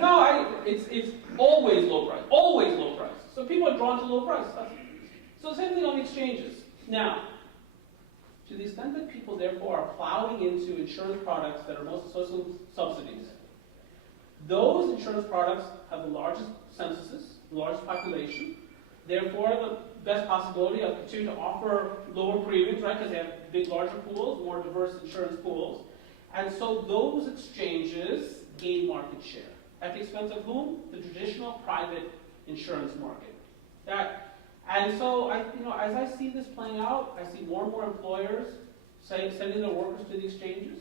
No, it's always low price, always low price. So people are drawn to low price. So the same thing on the exchanges. Now, to the extent that people therefore are plowing into insurance products that are most social subsidies, those insurance products have the largest censuses, the largest population, therefore the best possibility of continuing to offer lower premiums, right, because they have big, larger pools, more diverse insurance pools. And so those exchanges gain market share. At the expense of whom? The traditional private insurance market. And so, as I see this playing out, I see more and more employers sending their workers to the exchanges.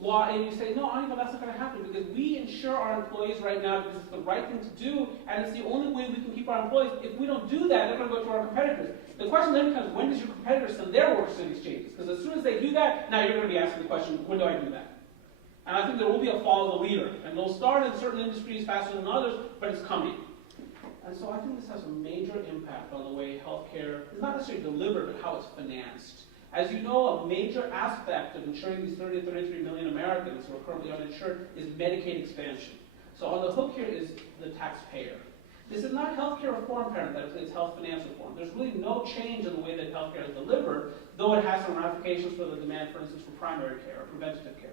And you say, no, Ani, but that's not going to happen because we insure our employees right now because it's the right thing to do, and it's the only way we can keep our employees. If we don't do that, they're going to go to our competitors. The question then becomes, when does your competitor send their workers to the exchanges? Because as soon as they do that, now you're going to be asking the question, when do I do that? And I think there will be a follow the leader. And they'll start in certain industries faster than others, but it's coming. And so I think this has a major impact on the way healthcare is not necessarily delivered, but how it's financed. As you know, a major aspect of insuring these 30 to 33 million Americans who are currently uninsured is Medicaid expansion. So on the hook here is the taxpayer. This is not healthcare reform, parenthetically, it's health finance reform. There's really no change in the way that healthcare is delivered, though it has some ramifications for the demand, for instance, for primary care or preventative care.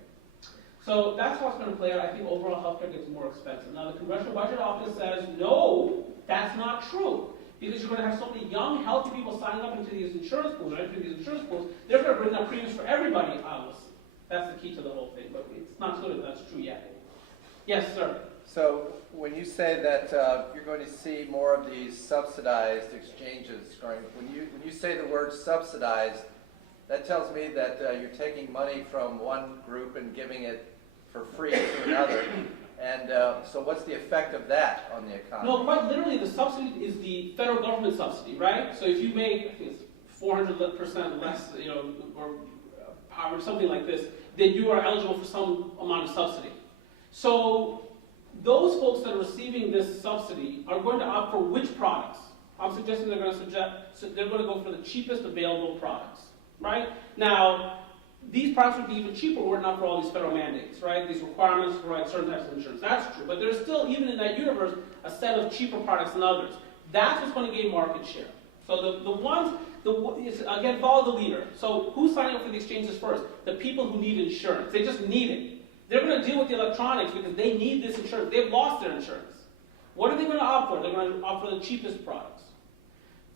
So that's how it's going to play out. I think overall healthcare gets more expensive. Now the Congressional Budget Office says, no, that's not true. Because you're going to have so many young, healthy people signing up into these insurance pools, or entering these insurance pools, they're going to bring up premiums for everybody. That's the key to the whole thing, but it's not clear that that's true yet. Yes, sir. So when you say that you're going to see more of these subsidized exchanges going, when you say the word subsidized, that tells me that you're taking money from one group and giving it for free to another. And so what's the effect of that on the economy? No, quite literally, the subsidy is the federal government subsidy, right? So if you make, I think it's 400% less, or something like this, then you are eligible for some amount of subsidy. So those folks that are receiving this subsidy are going to opt for which products? I'm suggesting they're going to go for the cheapest available products, right? Now, these products would be even cheaper were it not for all these federal mandates, right? These requirements to provide certain types of insurance. That's true. But there's still, even in that universe, a set of cheaper products than others. That's what's going to gain market share. So again, follow the leader. So who's signing up for the exchanges first? The people who need insurance. They just need it. They're going to deal with the electronics because they need this insurance. They've lost their insurance. What are they going to opt for? They're going to opt for the cheapest products.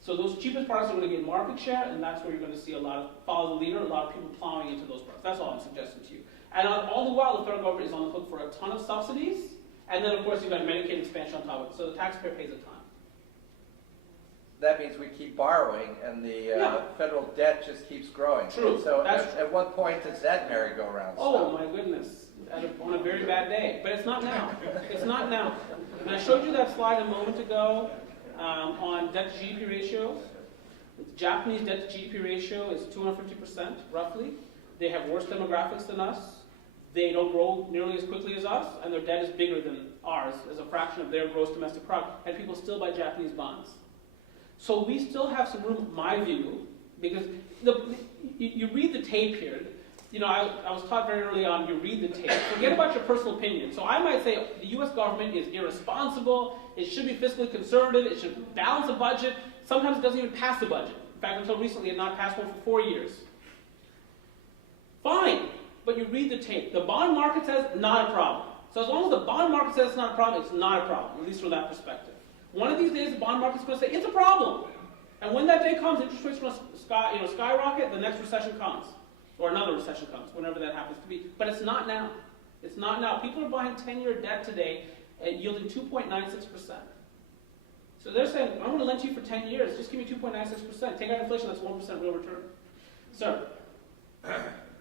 So those cheapest products are going to gain market share, and that's where you're going to see a lot of follow the leader, a lot of people plowing into those products. That's all I'm suggesting to you. And all the while, the federal government is on the hook for a ton of subsidies, and then, of course, you've got Medicaid expansion on top of it. So the taxpayer pays a ton. That means we keep borrowing, and the federal debt just keeps growing. True. So at what point does that merry-go-round stop? Oh, my goodness. On a very bad day. But it's not now. It's not now. And I showed you that slide a moment ago. On debt to GDP ratio. The Japanese debt to GDP ratio is 250%, roughly. They have worse demographics than us. They don't grow nearly as quickly as us, and their debt is bigger than ours as a fraction of their gross domestic product, and people still buy Japanese bonds. So we still have some room, my view, because you read the tape here. I was taught very early on, you read the tape. Forget about your personal opinion. So I might say the U.S. government is irresponsible, it should be fiscally conservative, it should balance the budget. Sometimes it doesn't even pass the budget. In fact, until recently, it had not passed one for 4 years. Fine, but you read the tape. The bond market says not a problem. So as long as the bond market says it's not a problem, it's not a problem, at least from that perspective. One of these days, the bond market's going to say it's a problem. And when that day comes, interest rates are going to skyrocket, the next recession comes. Or another recession comes, whenever that happens to be. But it's not now. It's not now. People are buying 10-year debt today at yielding 2.96%. So they're saying, I'm going to lend you for 10 years. Just give me 2.96%. Take out inflation, that's 1% real return. Sir?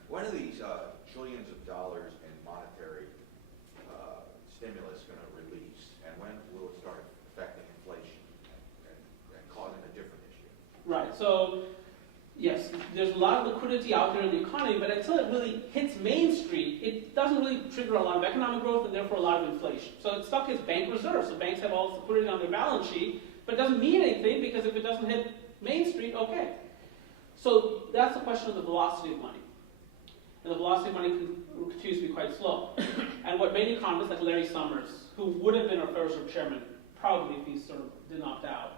When are these trillions of dollars in monetary stimulus going to release? And when will it start affecting inflation and causing a different issue? Right. So yes, there's a lot of liquidity out there in the economy, but until it really hits Main Street, it doesn't really trigger a lot of economic growth and therefore a lot of inflation. So it's stuck as bank reserves. So banks have all this liquidity on their balance sheet, but it doesn't mean anything because if it doesn't hit Main Street, okay. So that's the question of the velocity of money. And the velocity of money continues to be quite slow. And what many economists like Larry Summers who would have been our Federal Reserve chairman, probably if he sort of didn't opt out.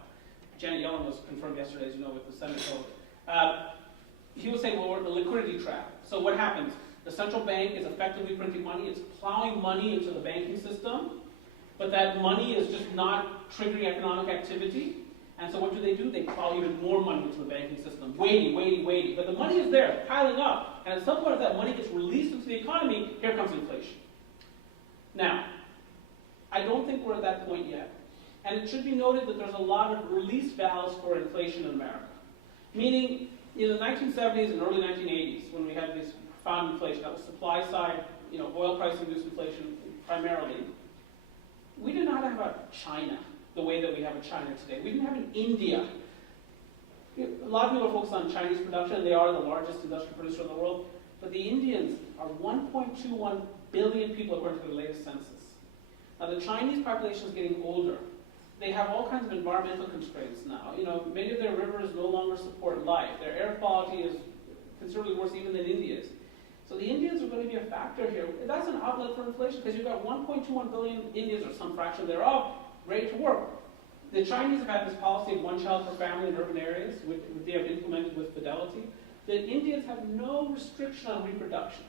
Janet Yellen was confirmed yesterday, as you know, with the Senate vote. He was saying, well, we're in a liquidity trap. So what happens? The central bank is effectively printing money. It's plowing money into the banking system, but that money is just not triggering economic activity. And so what do? They plow even more money into the banking system, waiting. But the money is there, piling up. And at some point, if that money gets released into the economy, here comes inflation. Now, I don't think we're at that point yet. And it should be noted that there's a lot of release valves for inflation in America. Meaning, in the 1970s and early 1980s, when we had this profound inflation, that was supply side, oil price-induced inflation primarily, we did not have a China the way that we have a China today. We didn't have an India. A lot of people are focused on Chinese production. They are the largest industrial producer in the world. But the Indians are 1.21 billion people according to the latest census. Now, the Chinese population is getting older. They have all kinds of environmental constraints now. Many of their rivers no longer support life. Their air quality is considerably worse even than India's. So the Indians are going to be a factor here. That's an outlet for inflation because you've got 1.21 billion Indians, or some fraction thereof, ready to work. The Chinese have had this policy of one child per family in urban areas, which they have implemented with fidelity. The Indians have no restriction on reproduction.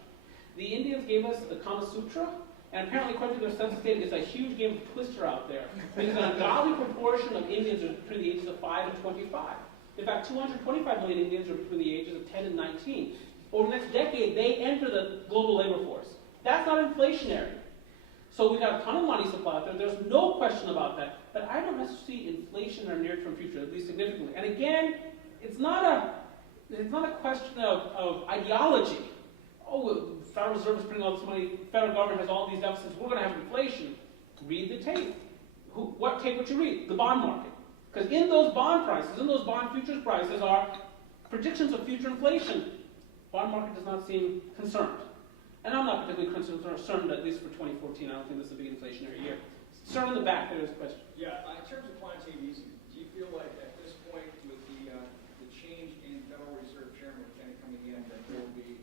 The Indians gave us the Kama Sutra, and apparently, according to their census data, there's a huge game of Twister out there. Because an ungodly proportion of Indians are between the ages of 5 and 25. In fact, 225 million Indians are between the ages of 10 and 19. Over the next decade, they enter the global labor force. That's not inflationary. So we've got a ton of money supply out there. There's no question about that. But I don't necessarily see inflation in our near-term future, at least significantly. And again, it's not a question of ideology. Oh, the Federal Reserve is printing all this money. The federal government has all these deficits. We're going to have inflation. Read the tape. What tape would you read? The bond market. Because in those bond prices, in those bond futures prices are predictions of future inflation. Bond market does not seem concerned. And I'm not particularly concerned, at least for 2014. I don't think this is a big inflationary year. Start in the back, there is a question. Yeah, in terms of quantitative easing, do you feel like at this point with the change in Federal Reserve Chairman Kennedy coming in, that there will be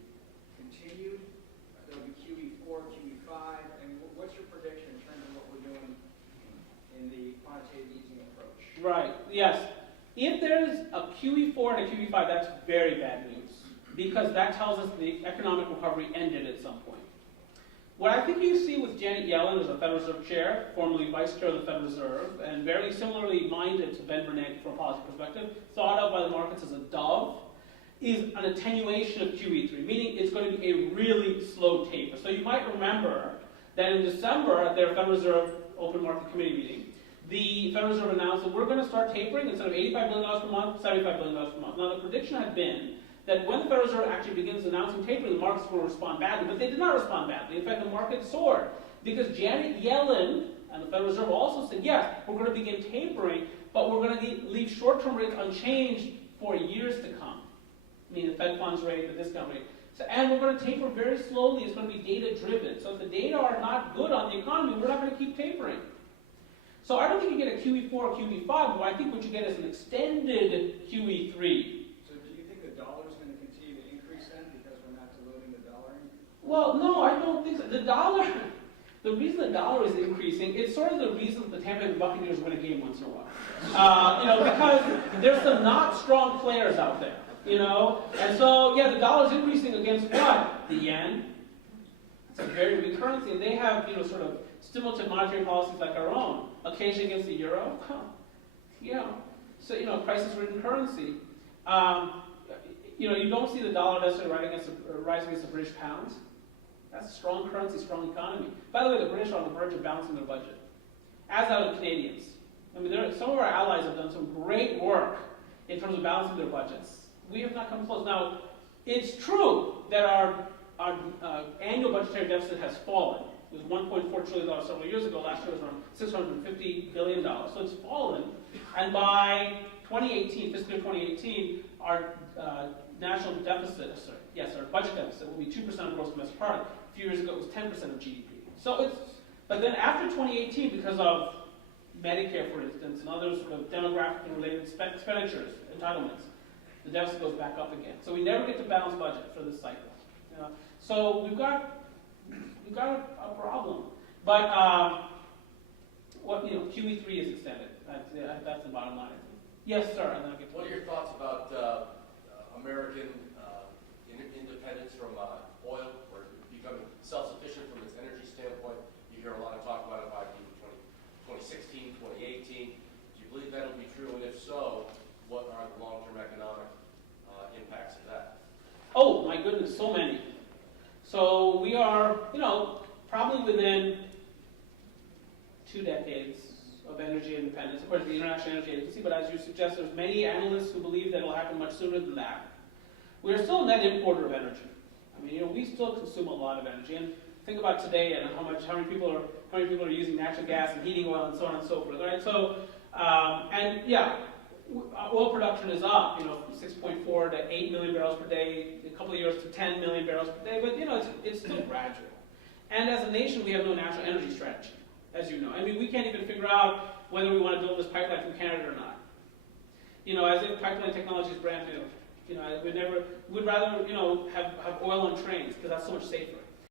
continued, there will be QE4, QE5, and what's your prediction in terms of what we're doing in the quantitative easing approach? Right, yes. If there's a QE4 and a QE5, that's very bad news, because that tells us the economic recovery ended at some point. What I think you see with Janet Yellen as a Federal Reserve Chair, formerly Vice Chair of the Federal Reserve, and very similarly minded to Ben Bernanke from a policy perspective, thought of by the markets as a dove, is an attenuation of QE3, meaning it's going to be a really slow taper. So you might remember that in December at their Federal Reserve Open Market Committee meeting, the Federal Reserve announced that we're going to start tapering instead of $85 billion per month, $75 billion per month. Now the prediction had been that when the Federal Reserve actually begins announcing tapering, the markets will respond badly, but they did not respond badly. In fact, the market soared because Janet Yellen and the Federal Reserve also said, yes, we're going to begin tapering, but we're going to leave short-term rates unchanged for years to come. I mean, the Fed funds rate, the discount rate. So, and we're going to taper very slowly. It's going to be data-driven. So if the data are not good on the economy, we're not going to keep tapering. So I don't think you get a QE4 or QE5, but I think what you get is an extended QE3. Well, no, I don't think so. The reason the dollar is increasing, it's sort of the reason the Tampa Bay Buccaneers win a game once in a while. Because there's some not strong players out there, And so, yeah, the dollar's increasing against what? The yen. It's a very weak currency, and they have, sort of stimulative monetary policies like our own. Occasionally against the euro, So, crisis-ridden currency. You don't see the dollar necessarily rise against the British pound. That's a strong currency, strong economy. By the way, the British are on the verge of balancing their budget, as are the Canadians. I mean, some of our allies have done some great work in terms of balancing their budgets. We have not come close. Now, it's true that our annual budgetary deficit has fallen. It was $1.4 trillion several years ago. Last year it was around $650 billion. So it's fallen. And by 2018, fiscal year 2018, our national deficit, our budget deficit will be 2% of gross domestic product. A few years ago, it was 10% of GDP. But then after 2018, because of Medicare, for instance, and other sort of demographic-related expenditures, entitlements, the deficit goes back up again. So we never get to balance budget for this cycle. So we've got a problem. But QE3 is extended. That's the bottom line. Yes, sir. And then I'll get to What are your thoughts about American independence from oil, or becoming self-sufficient from its energy standpoint? You hear a lot of talk about it by 2016, 2018. Do you believe that'll be true? And if so, what are the long-term economic impacts of that? Oh, my goodness, so many. So we are, probably within 2 decades of energy independence. Of course, the International Energy Agency, but as you suggest, there's many analysts who believe that it'll happen much sooner than that. We are still a net importer of energy. I mean, we still consume a lot of energy. And think about today and how many people are using natural gas and heating oil and so on and so forth, right? So, oil production is up, from 6.4 to 8 million barrels per day, a couple of years to 10 million barrels per day, but it's still gradual. And as a nation, we have no national energy strategy, as you know. I mean, we can't even figure out whether we want to build this pipeline from Canada or not. As if pipeline technology is brand new. We'd rather, have oil on trains because that's so much safer.